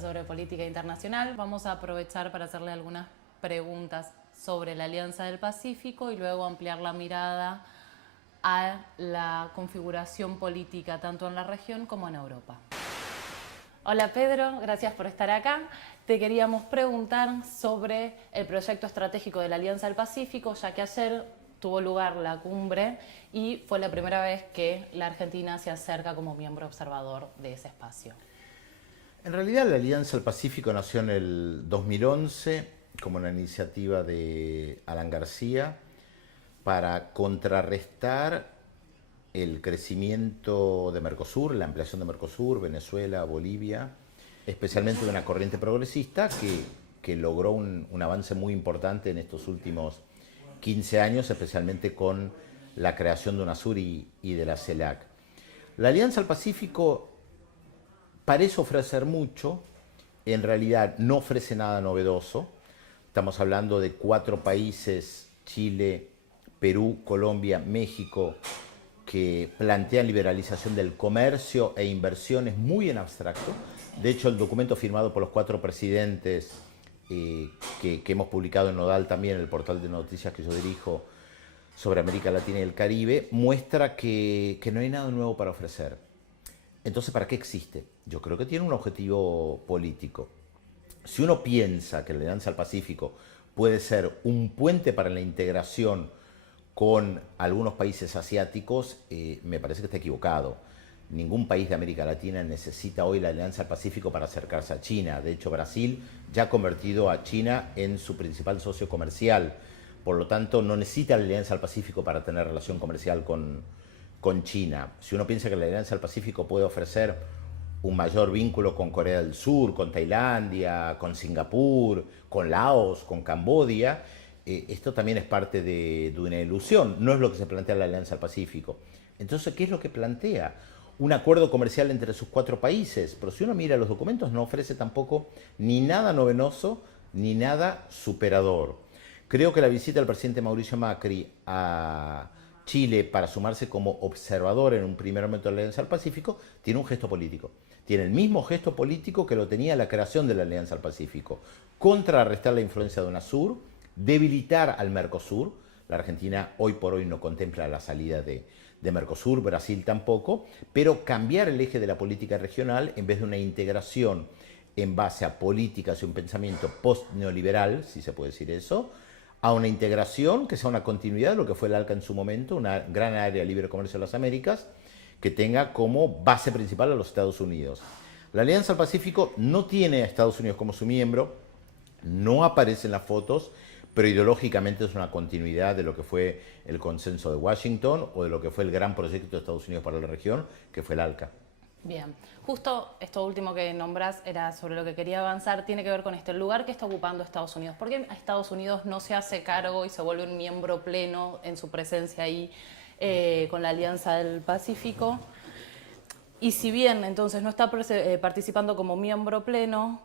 sobre política internacional. Vamos a aprovechar para hacerle algunas preguntas sobre la Alianza del Pacífico y luego ampliar la mirada a la configuración política tanto en la región como en Europa. Hola Pedro, gracias por estar acá. Te queríamos preguntar sobre el proyecto estratégico de la Alianza del Pacífico, ya que ayer tuvo lugar la cumbre y fue la primera vez que la Argentina se acerca como miembro observador de ese espacio. En realidad la Alianza del Pacífico nació en el 2011 como una iniciativa de Alan García para contrarrestar el crecimiento de Mercosur, la ampliación de Mercosur, Venezuela, Bolivia, especialmente de una corriente progresista que logró un avance muy importante en estos últimos 15 años, especialmente con la creación de UNASUR y de la CELAC. La Alianza del Pacífico parece ofrecer mucho, en realidad no ofrece nada novedoso. Estamos hablando de 4 países, Chile, Perú, Colombia, México, que plantean liberalización del comercio e inversiones muy en abstracto. De hecho, el documento firmado por los 4 presidentes que hemos publicado en Nodal también, en el portal de noticias que yo dirijo sobre América Latina y el Caribe, muestra que no hay nada nuevo para ofrecer. Entonces, ¿para qué existe? Yo creo que tiene un objetivo político. Si uno piensa que la Alianza del Pacífico puede ser un puente para la integración con algunos países asiáticos, me parece que está equivocado. Ningún país de América Latina necesita hoy la Alianza del Pacífico para acercarse a China. De hecho, Brasil ya ha convertido a China en su principal socio comercial. Por lo tanto, no necesita la Alianza del Pacífico para tener relación comercial con China. Si uno piensa que la Alianza del Pacífico puede ofrecer un mayor vínculo con Corea del Sur, con Tailandia, con Singapur, con Laos, con Camboya, esto también es parte de una ilusión. No es lo que se plantea la Alianza del Pacífico. Entonces, ¿qué es lo que plantea? Un acuerdo comercial entre sus 4 países. Pero si uno mira los documentos, no ofrece tampoco ni nada novedoso ni nada superador. Creo que la visita del presidente Mauricio Macri a Chile para sumarse como observador en un primer momento de la Alianza del Pacífico tiene un gesto político. Tiene el mismo gesto político que lo tenía la creación de la Alianza del Pacífico. Contrarrestar la influencia de UNASUR, debilitar al Mercosur. La Argentina hoy por hoy no contempla la salida de Mercosur, Brasil tampoco, pero cambiar el eje de la política regional en vez de una integración en base a políticas y un pensamiento post-neoliberal, si se puede decir eso, a una integración que sea una continuidad de lo que fue el ALCA en su momento, una gran área de libre comercio de las Américas, que tenga como base principal a los Estados Unidos. La Alianza del Pacífico no tiene a Estados Unidos como su miembro, no aparece en las fotos, pero ideológicamente es una continuidad de lo que fue el consenso de Washington o de lo que fue el gran proyecto de Estados Unidos para la región, que fue el ALCA. Bien, justo esto último que nombrás era sobre lo que quería avanzar, tiene que ver con el lugar que está ocupando Estados Unidos. ¿Por qué Estados Unidos no se hace cargo y se vuelve un miembro pleno en su presencia ahí con la Alianza del Pacífico? Y si bien entonces no está participando como miembro pleno,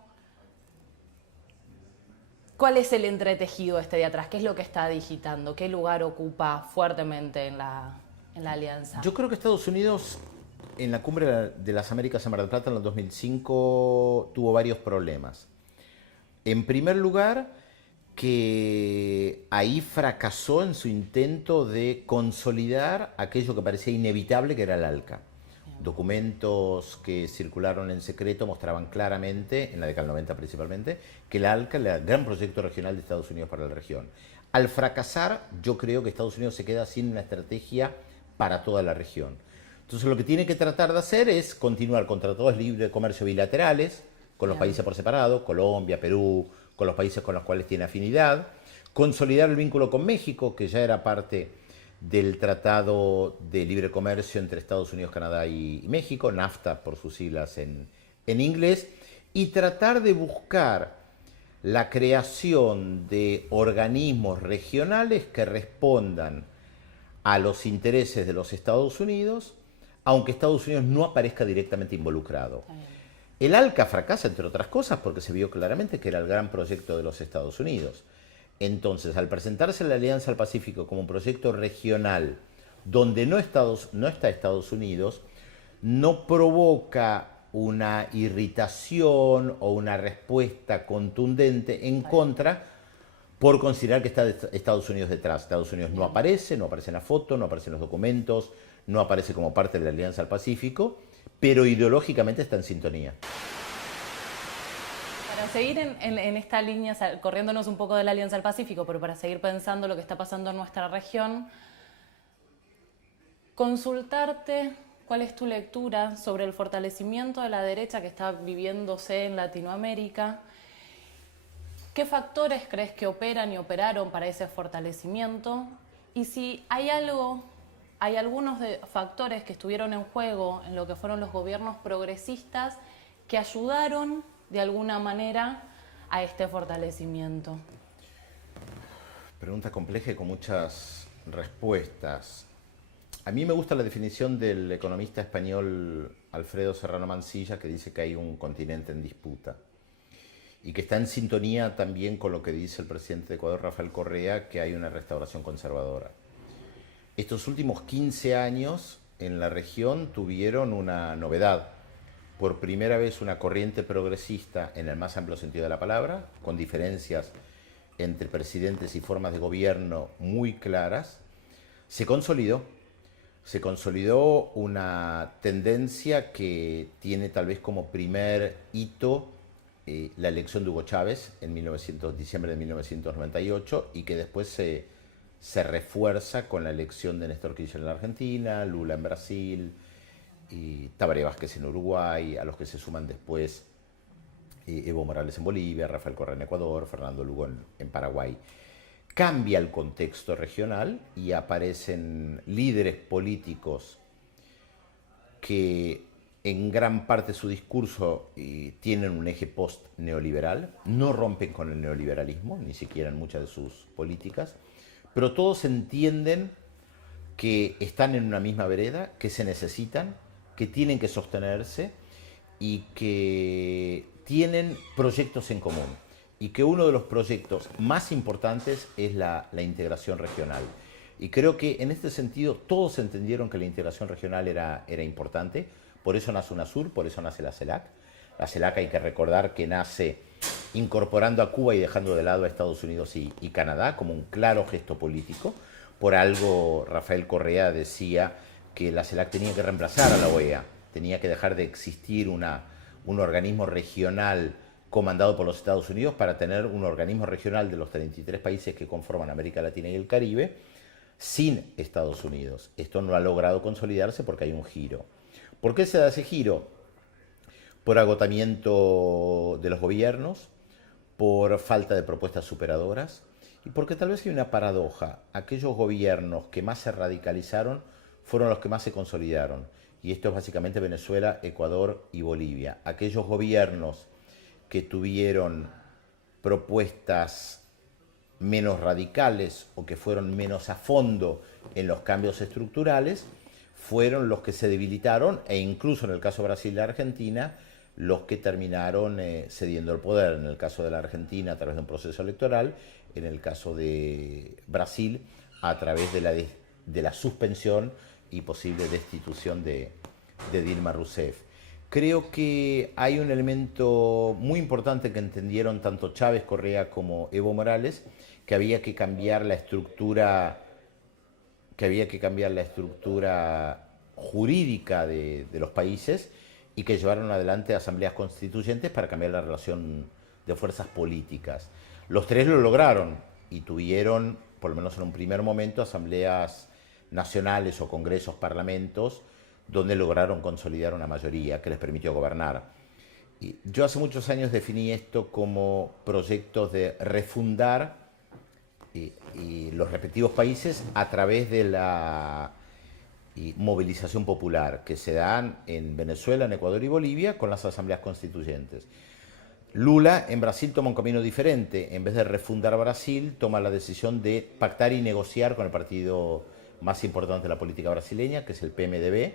¿cuál es el entretejido de atrás? ¿Qué es lo que está digitando? ¿Qué lugar ocupa fuertemente en la alianza? Yo creo que Estados Unidos en la cumbre de las Américas en Mar del Plata en el 2005 tuvo varios problemas. En primer lugar, que ahí fracasó en su intento de consolidar aquello que parecía inevitable, que era el ALCA. Documentos que circularon en secreto mostraban claramente, en la década del 90 principalmente, que el ALCA era el gran proyecto regional de Estados Unidos para la región. Al fracasar, yo creo que Estados Unidos se queda sin una estrategia para toda la región. Entonces lo que tiene que tratar de hacer es continuar con tratados libres de comercio bilaterales con los países por separado, Colombia, Perú, con los países con los cuales tiene afinidad, consolidar el vínculo con México, que ya era parte del Tratado de Libre Comercio entre Estados Unidos, Canadá y México, NAFTA por sus siglas en inglés, y tratar de buscar la creación de organismos regionales que respondan a los intereses de los Estados Unidos, aunque Estados Unidos no aparezca directamente involucrado. El ALCA fracasa, entre otras cosas, porque se vio claramente que era el gran proyecto de los Estados Unidos. Entonces, al presentarse la Alianza del Pacífico como un proyecto regional donde no está Estados Unidos, no provoca una irritación o una respuesta contundente en contra por considerar que está Estados Unidos detrás. Estados Unidos no aparece en la foto, no aparece en los documentos, no aparece como parte de la Alianza del Pacífico, pero ideológicamente está en sintonía. Para seguir en esta línea, corriéndonos un poco de la Alianza del Pacífico, pero para seguir pensando lo que está pasando en nuestra región, consultarte cuál es tu lectura sobre el fortalecimiento de la derecha que está viviéndose en Latinoamérica. ¿Qué factores crees que operan y operaron para ese fortalecimiento? Y si hay algunos factores que estuvieron en juego en lo que fueron los gobiernos progresistas que ayudaron de alguna manera a este fortalecimiento. Pregunta compleja y con muchas respuestas. A mí me gusta la definición del economista español Alfredo Serrano Mansilla, que dice que hay un continente en disputa y que está en sintonía también con lo que dice el presidente de Ecuador, Rafael Correa, que hay una restauración conservadora. Estos últimos 15 años en la región tuvieron una novedad. Por primera vez una corriente progresista en el más amplio sentido de la palabra, con diferencias entre presidentes y formas de gobierno muy claras, se consolidó una tendencia que tiene tal vez como primer hito la elección de Hugo Chávez en diciembre de 1998 y que después se refuerza con la elección de Néstor Kirchner en la Argentina, Lula en Brasil, y Tabaré Vázquez en Uruguay, a los que se suman después Evo Morales en Bolivia, Rafael Correa en Ecuador, Fernando Lugo en Paraguay. Cambia el contexto regional y aparecen líderes políticos que en gran parte de su discurso tienen un eje post-neoliberal, no rompen con el neoliberalismo, ni siquiera en muchas de sus políticas, pero todos entienden que están en una misma vereda, que se necesitan, que tienen que sostenerse y que tienen proyectos en común. Y que uno de los proyectos más importantes es la integración regional. Y creo que en este sentido todos entendieron que la integración regional era importante. Por eso nace UNASUR, por eso nace la CELAC. La CELAC hay que recordar que nace incorporando a Cuba y dejando de lado a Estados Unidos y Canadá como un claro gesto político. Por algo Rafael Correa decía que la CELAC tenía que reemplazar a la OEA, tenía que dejar de existir un organismo regional comandado por los Estados Unidos para tener un organismo regional de los 33 países que conforman América Latina y el Caribe sin Estados Unidos. Esto no ha logrado consolidarse porque hay un giro. ¿Por qué se da ese giro? Por agotamiento de los gobiernos, por falta de propuestas superadoras y porque tal vez hay una paradoja. Aquellos gobiernos que más se radicalizaron fueron los que más se consolidaron. Y esto es básicamente Venezuela, Ecuador y Bolivia. Aquellos gobiernos que tuvieron propuestas menos radicales o que fueron menos a fondo en los cambios estructurales fueron los que se debilitaron e incluso en el caso de Brasil y la Argentina los que terminaron cediendo el poder. En el caso de la Argentina a través de un proceso electoral, en el caso de Brasil a través de la suspensión y posible destitución de Dilma Rousseff. Creo que hay un elemento muy importante que entendieron tanto Chávez, Correa como Evo Morales, que había que cambiar la estructura jurídica de los países y que llevaron adelante asambleas constituyentes para cambiar la relación de fuerzas políticas. Los tres lo lograron y tuvieron, por lo menos en un primer momento, asambleas nacionales o congresos, parlamentos, donde lograron consolidar una mayoría que les permitió gobernar. Y yo hace muchos años definí esto como proyectos de refundar los respectivos países a través de la movilización popular que se dan en Venezuela, en Ecuador y Bolivia con las asambleas constituyentes. Lula en Brasil toma un camino diferente. En vez de refundar Brasil, toma la decisión de pactar y negociar con el partido más importante de la política brasileña, que es el PMDB,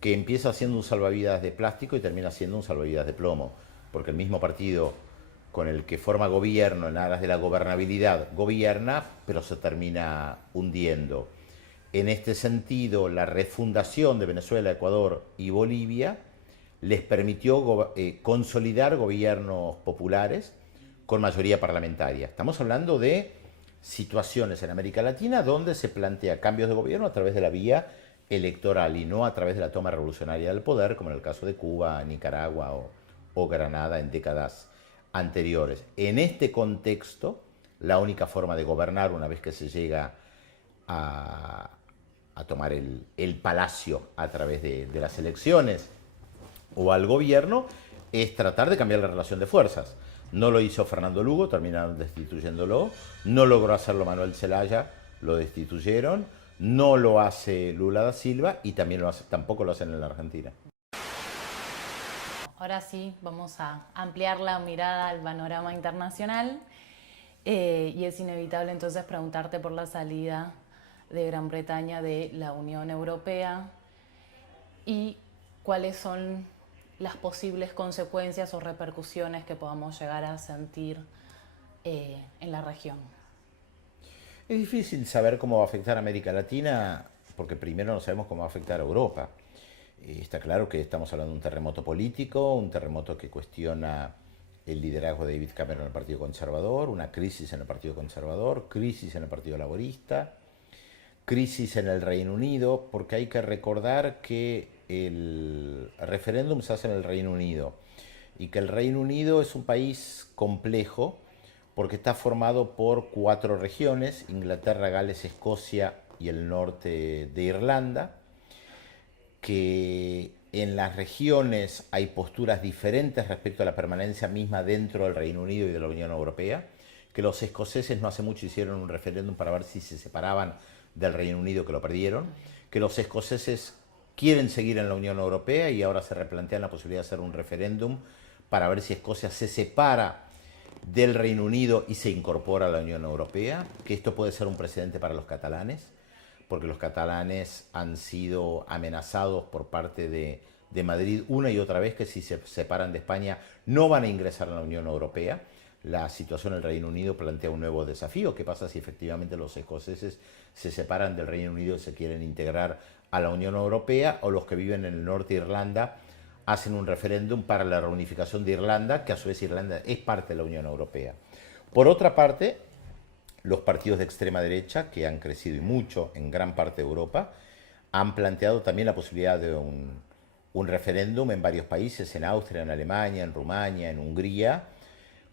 que empieza siendo un salvavidas de plástico y termina siendo un salvavidas de plomo, porque el mismo partido con el que forma gobierno en aras de la gobernabilidad gobierna, pero se termina hundiendo. En este sentido, la refundación de Venezuela, Ecuador y Bolivia les permitió consolidar gobiernos populares con mayoría parlamentaria. Estamos hablando de situaciones en América Latina donde se plantea cambios de gobierno a través de la vía electoral y no a través de la toma revolucionaria del poder, como en el caso de Cuba, Nicaragua o Granada en décadas anteriores. En este contexto, la única forma de gobernar una vez que se llega a tomar el palacio a través de las elecciones o al gobierno es tratar de cambiar la relación de fuerzas. No lo hizo Fernando Lugo, terminaron destituyéndolo. No logró hacerlo Manuel Zelaya, lo destituyeron. No lo hace Lula da Silva y también tampoco lo hacen en la Argentina. Ahora sí, vamos a ampliar la mirada al panorama internacional y es inevitable entonces preguntarte por la salida de Gran Bretaña de la Unión Europea y cuáles son las posibles consecuencias o repercusiones que podamos llegar a sentir en la región. Es difícil saber cómo va a afectar a América Latina porque primero no sabemos cómo va a afectar a Europa. Está claro que estamos hablando de un terremoto político, un terremoto que cuestiona el liderazgo de David Cameron en el Partido Conservador, una crisis en el Partido Conservador, crisis en el Partido Laborista, crisis en el Reino Unido, porque hay que recordar que el referéndum se hace en el Reino Unido y que el Reino Unido es un país complejo porque está formado por 4 regiones, Inglaterra, Gales, Escocia y el norte de Irlanda, que en las regiones hay posturas diferentes respecto a la permanencia misma dentro del Reino Unido y de la Unión Europea, que los escoceses no hace mucho hicieron un referéndum para ver si se separaban del Reino Unido, que lo perdieron, que los escoceses quieren seguir en la Unión Europea y ahora se replantean la posibilidad de hacer un referéndum para ver si Escocia se separa del Reino Unido y se incorpora a la Unión Europea, que esto puede ser un precedente para los catalanes, porque los catalanes han sido amenazados por parte de Madrid una y otra vez que si se separan de España no van a ingresar a la Unión Europea. La situación en el Reino Unido plantea un nuevo desafío. ¿Qué pasa si efectivamente los escoceses se separan del Reino Unido y se quieren integrar a la Unión Europea, o los que viven en el norte de Irlanda hacen un referéndum para la reunificación de Irlanda, que a su vez Irlanda es parte de la Unión Europea? Por otra parte, los partidos de extrema derecha, que han crecido y mucho en gran parte de Europa, han planteado también la posibilidad de un referéndum en varios países, en Austria, en Alemania, en Rumania, en Hungría,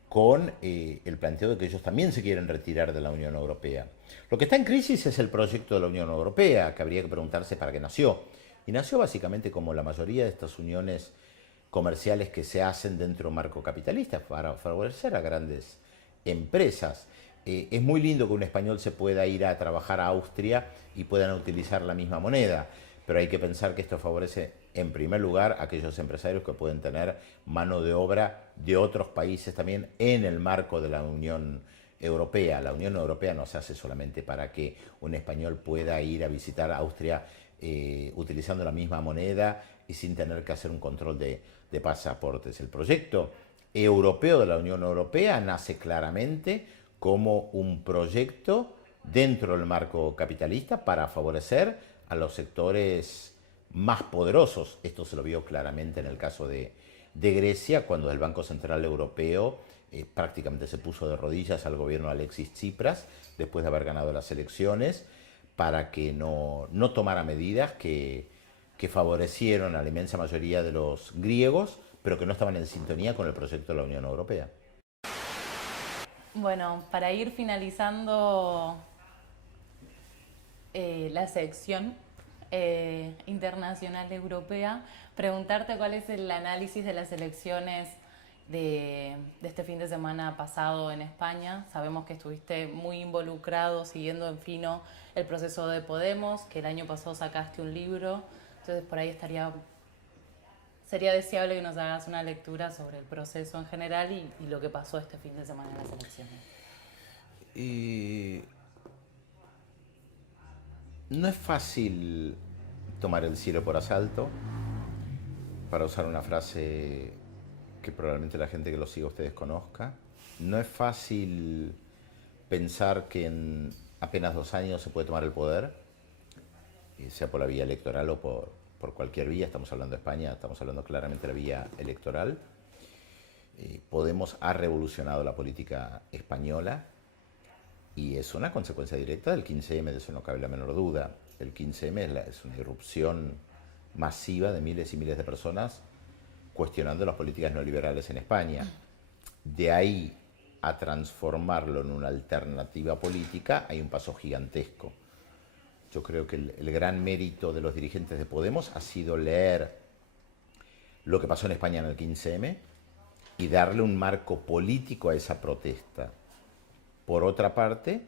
con el planteo de que ellos también se quieren retirar de la Unión Europea. Lo que está en crisis es el proyecto de la Unión Europea, que habría que preguntarse para qué nació. Y nació básicamente como la mayoría de estas uniones comerciales que se hacen dentro de un marco capitalista, para favorecer a grandes empresas. Es muy lindo que un español se pueda ir a trabajar a Austria y puedan utilizar la misma moneda, pero hay que pensar que esto favorece en primer lugar a aquellos empresarios que pueden tener mano de obra de otros países también en el marco de la Unión Europea. La Unión Europea no se hace solamente para que un español pueda ir a visitar Austria utilizando la misma moneda y sin tener que hacer un control de pasaportes. El proyecto europeo de la Unión Europea nace claramente como un proyecto dentro del marco capitalista para favorecer a los sectores más poderosos. Esto se lo vio claramente en el caso de Grecia, cuando el Banco Central Europeo prácticamente se puso de rodillas al gobierno de Alexis Tsipras después de haber ganado las elecciones para que no tomara medidas que favorecieron a la inmensa mayoría de los griegos, pero que no estaban en sintonía con el proyecto de la Unión Europea. Bueno, para ir finalizando la sección internacional europea, preguntarte cuál es el análisis de las elecciones de este fin de semana pasado en España. Sabemos que estuviste muy involucrado, siguiendo en fino el proceso de Podemos, que el año pasado sacaste un libro, entonces por ahí sería deseable que nos hagas una lectura sobre el proceso en general y lo que pasó este fin de semana en las elecciones. No es fácil tomar el cielo por asalto, para usar una frase que probablemente la gente que lo siga a ustedes conozca. No es fácil pensar que en apenas 2 años se puede tomar el poder, sea por la vía electoral o por cualquier vía, estamos hablando de España, estamos hablando claramente de la vía electoral. Podemos ha revolucionado la política española y es una consecuencia directa del 15M, de eso no cabe la menor duda. El 15M es una irrupción masiva de miles y miles de personas cuestionando las políticas neoliberales en España. De ahí a transformarlo en una alternativa política hay un paso gigantesco. Yo creo que el gran mérito de los dirigentes de Podemos ha sido leer lo que pasó en España en el 15M y darle un marco político a esa protesta. Por otra parte,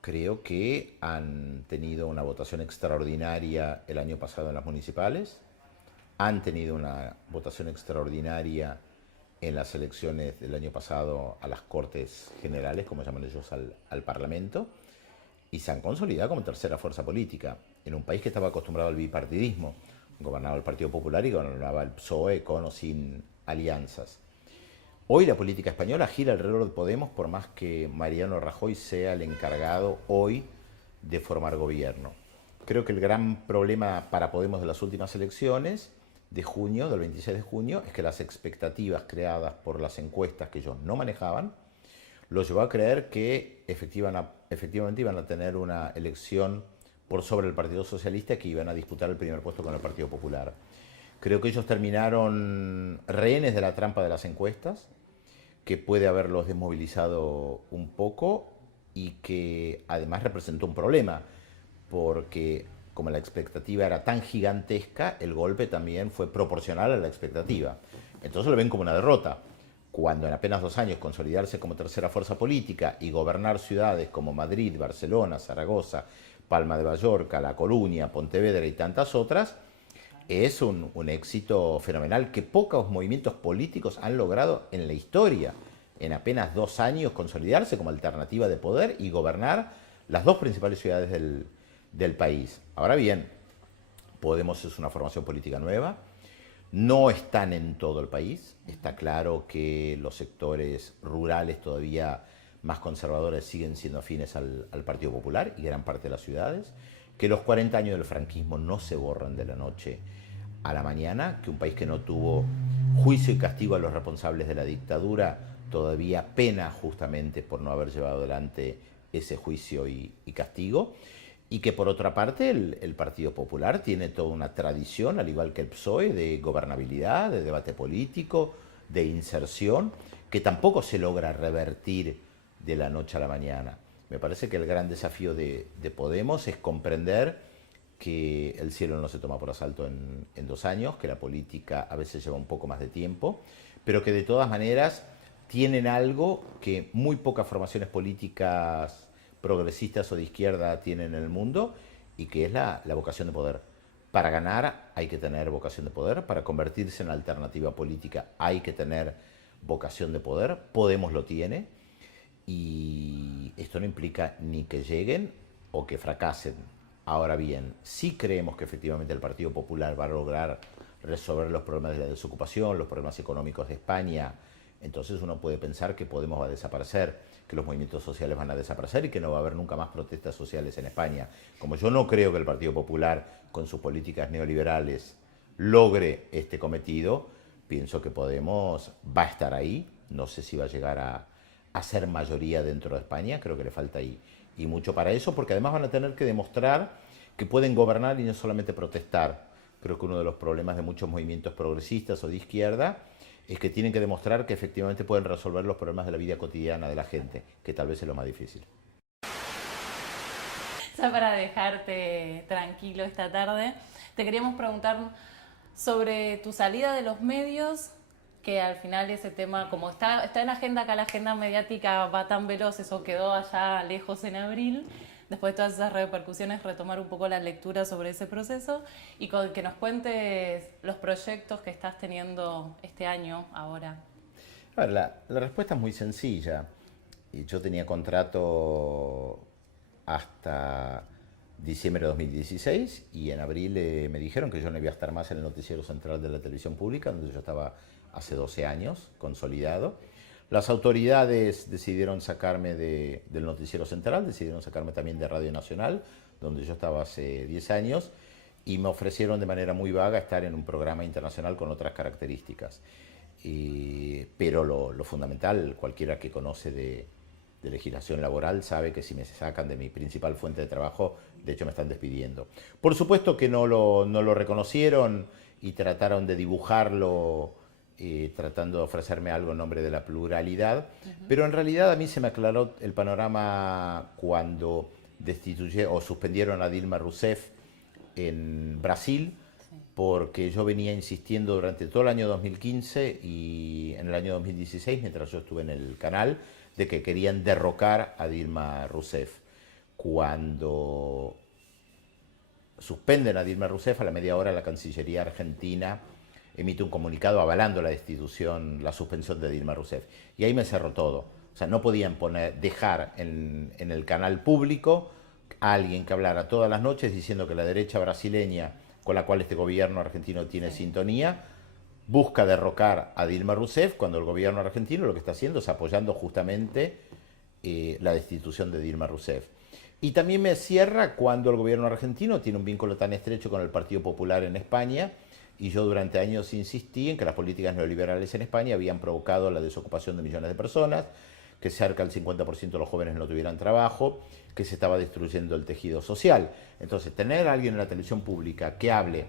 creo que han tenido una votación extraordinaria el año pasado en las municipales, han tenido una votación extraordinaria en las elecciones del año pasado a las Cortes Generales, como llaman ellos al Parlamento, y se han consolidado como tercera fuerza política en un país que estaba acostumbrado al bipartidismo. Gobernaba el Partido Popular y gobernaba el PSOE con o sin alianzas. Hoy la política española gira alrededor de Podemos, por más que Mariano Rajoy sea el encargado hoy de formar gobierno. Creo que el gran problema para Podemos de las últimas elecciones de junio, del 26 de junio, es que las expectativas creadas por las encuestas que ellos no manejaban, los llevó a creer que efectivamente iban a tener una elección por sobre el Partido Socialista, que iban a disputar el primer puesto con el Partido Popular. Creo que ellos terminaron rehenes de la trampa de las encuestas, que puede haberlos desmovilizado un poco y que además representó un problema, porque como la expectativa era tan gigantesca, el golpe también fue proporcional a la expectativa. Entonces lo ven como una derrota. Cuando en apenas 2 años consolidarse como tercera fuerza política y gobernar ciudades como Madrid, Barcelona, Zaragoza, Palma de Mallorca, La Coruña, Pontevedra y tantas otras, es un éxito fenomenal que pocos movimientos políticos han logrado en la historia. En apenas 2 años consolidarse como alternativa de poder y gobernar las 2 principales ciudades del país. Ahora bien, Podemos es una formación política nueva. No están en todo el país. Está claro que los sectores rurales todavía más conservadores siguen siendo afines al Partido Popular y gran parte de las ciudades. Que los 40 años del franquismo no se borran de la noche a la mañana. Que un país que no tuvo juicio y castigo a los responsables de la dictadura todavía pena justamente por no haber llevado adelante ese juicio y castigo. Y que por otra parte el Partido Popular tiene toda una tradición, al igual que el PSOE, de gobernabilidad, de debate político, de inserción, que tampoco se logra revertir de la noche a la mañana. Me parece que el gran desafío de Podemos es comprender que el cielo no se toma por asalto en 2 años, que la política a veces lleva un poco más de tiempo, pero que de todas maneras tienen algo que muy pocas formaciones políticas progresistas o de izquierda tienen en el mundo, y que es la vocación de poder. Para ganar hay que tener vocación de poder, para convertirse en alternativa política hay que tener vocación de poder. Podemos lo tiene, y esto no implica ni que lleguen o que fracasen. Ahora bien, sí creemos que efectivamente el Partido Popular va a lograr resolver los problemas de la desocupación, los problemas económicos de España. Entonces uno puede pensar que Podemos va a desaparecer, que los movimientos sociales van a desaparecer y que no va a haber nunca más protestas sociales en España. Como yo no creo que el Partido Popular, con sus políticas neoliberales, logre este cometido, pienso que Podemos va a estar ahí. No sé si va a llegar a ser mayoría dentro de España, creo que le falta ahí y mucho para eso, porque además van a tener que demostrar que pueden gobernar y no solamente protestar. Creo que uno de los problemas de muchos movimientos progresistas o de izquierda es que tienen que demostrar que efectivamente pueden resolver los problemas de la vida cotidiana de la gente, que tal vez es lo más difícil. Ya para dejarte tranquilo esta tarde, te queríamos preguntar sobre tu salida de los medios, que al final ese tema, como está en la agenda acá, la agenda mediática va tan veloz, eso quedó allá lejos en abril. Después de todas esas repercusiones, retomar un poco la lectura sobre ese proceso y que nos cuentes los proyectos que estás teniendo este año ahora. A ver, la respuesta es muy sencilla. Yo tenía contrato hasta diciembre de 2016 y en abril me dijeron que yo no iba a estar más en el noticiero central de la televisión pública, donde yo estaba hace 12 años, consolidado. Las autoridades decidieron sacarme del noticiero central, decidieron sacarme también de Radio Nacional, donde yo estaba hace 10 años, y me ofrecieron de manera muy vaga estar en un programa internacional con otras características. Pero lo fundamental, cualquiera que conoce de legislación laboral sabe que si me sacan de mi principal fuente de trabajo, de hecho me están despidiendo. Por supuesto que no lo reconocieron y trataron de dibujarlo tratando de ofrecerme algo en nombre de la pluralidad, pero en realidad a mí se me aclaró el panorama cuando destituyeron o suspendieron a Dilma Rousseff en Brasil, porque yo venía insistiendo durante todo el año 2015 y en el año 2016, mientras yo estuve en el canal, de que querían derrocar a Dilma Rousseff. Cuando suspenden a Dilma Rousseff, a la media hora la Cancillería Argentina emite un comunicado avalando la destitución, la suspensión de Dilma Rousseff. Y ahí me cerró todo. O sea, no podían dejar en el canal público a alguien que hablara todas las noches diciendo que la derecha brasileña, con la cual este gobierno argentino tiene sintonía, busca derrocar a Dilma Rousseff, cuando el gobierno argentino lo que está haciendo es apoyando justamente la destitución de Dilma Rousseff. Y también me cierra cuando el gobierno argentino tiene un vínculo tan estrecho con el Partido Popular en España, y yo durante años insistí en que las políticas neoliberales en España habían provocado la desocupación de millones de personas, que cerca del 50% de los jóvenes no tuvieran trabajo, que se estaba destruyendo el tejido social. Entonces, tener a alguien en la televisión pública que hable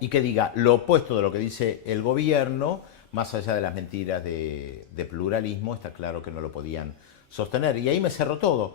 y que diga lo opuesto de lo que dice el gobierno, más allá de las mentiras de pluralismo, está claro que no lo podían sostener. Y ahí me cerró todo.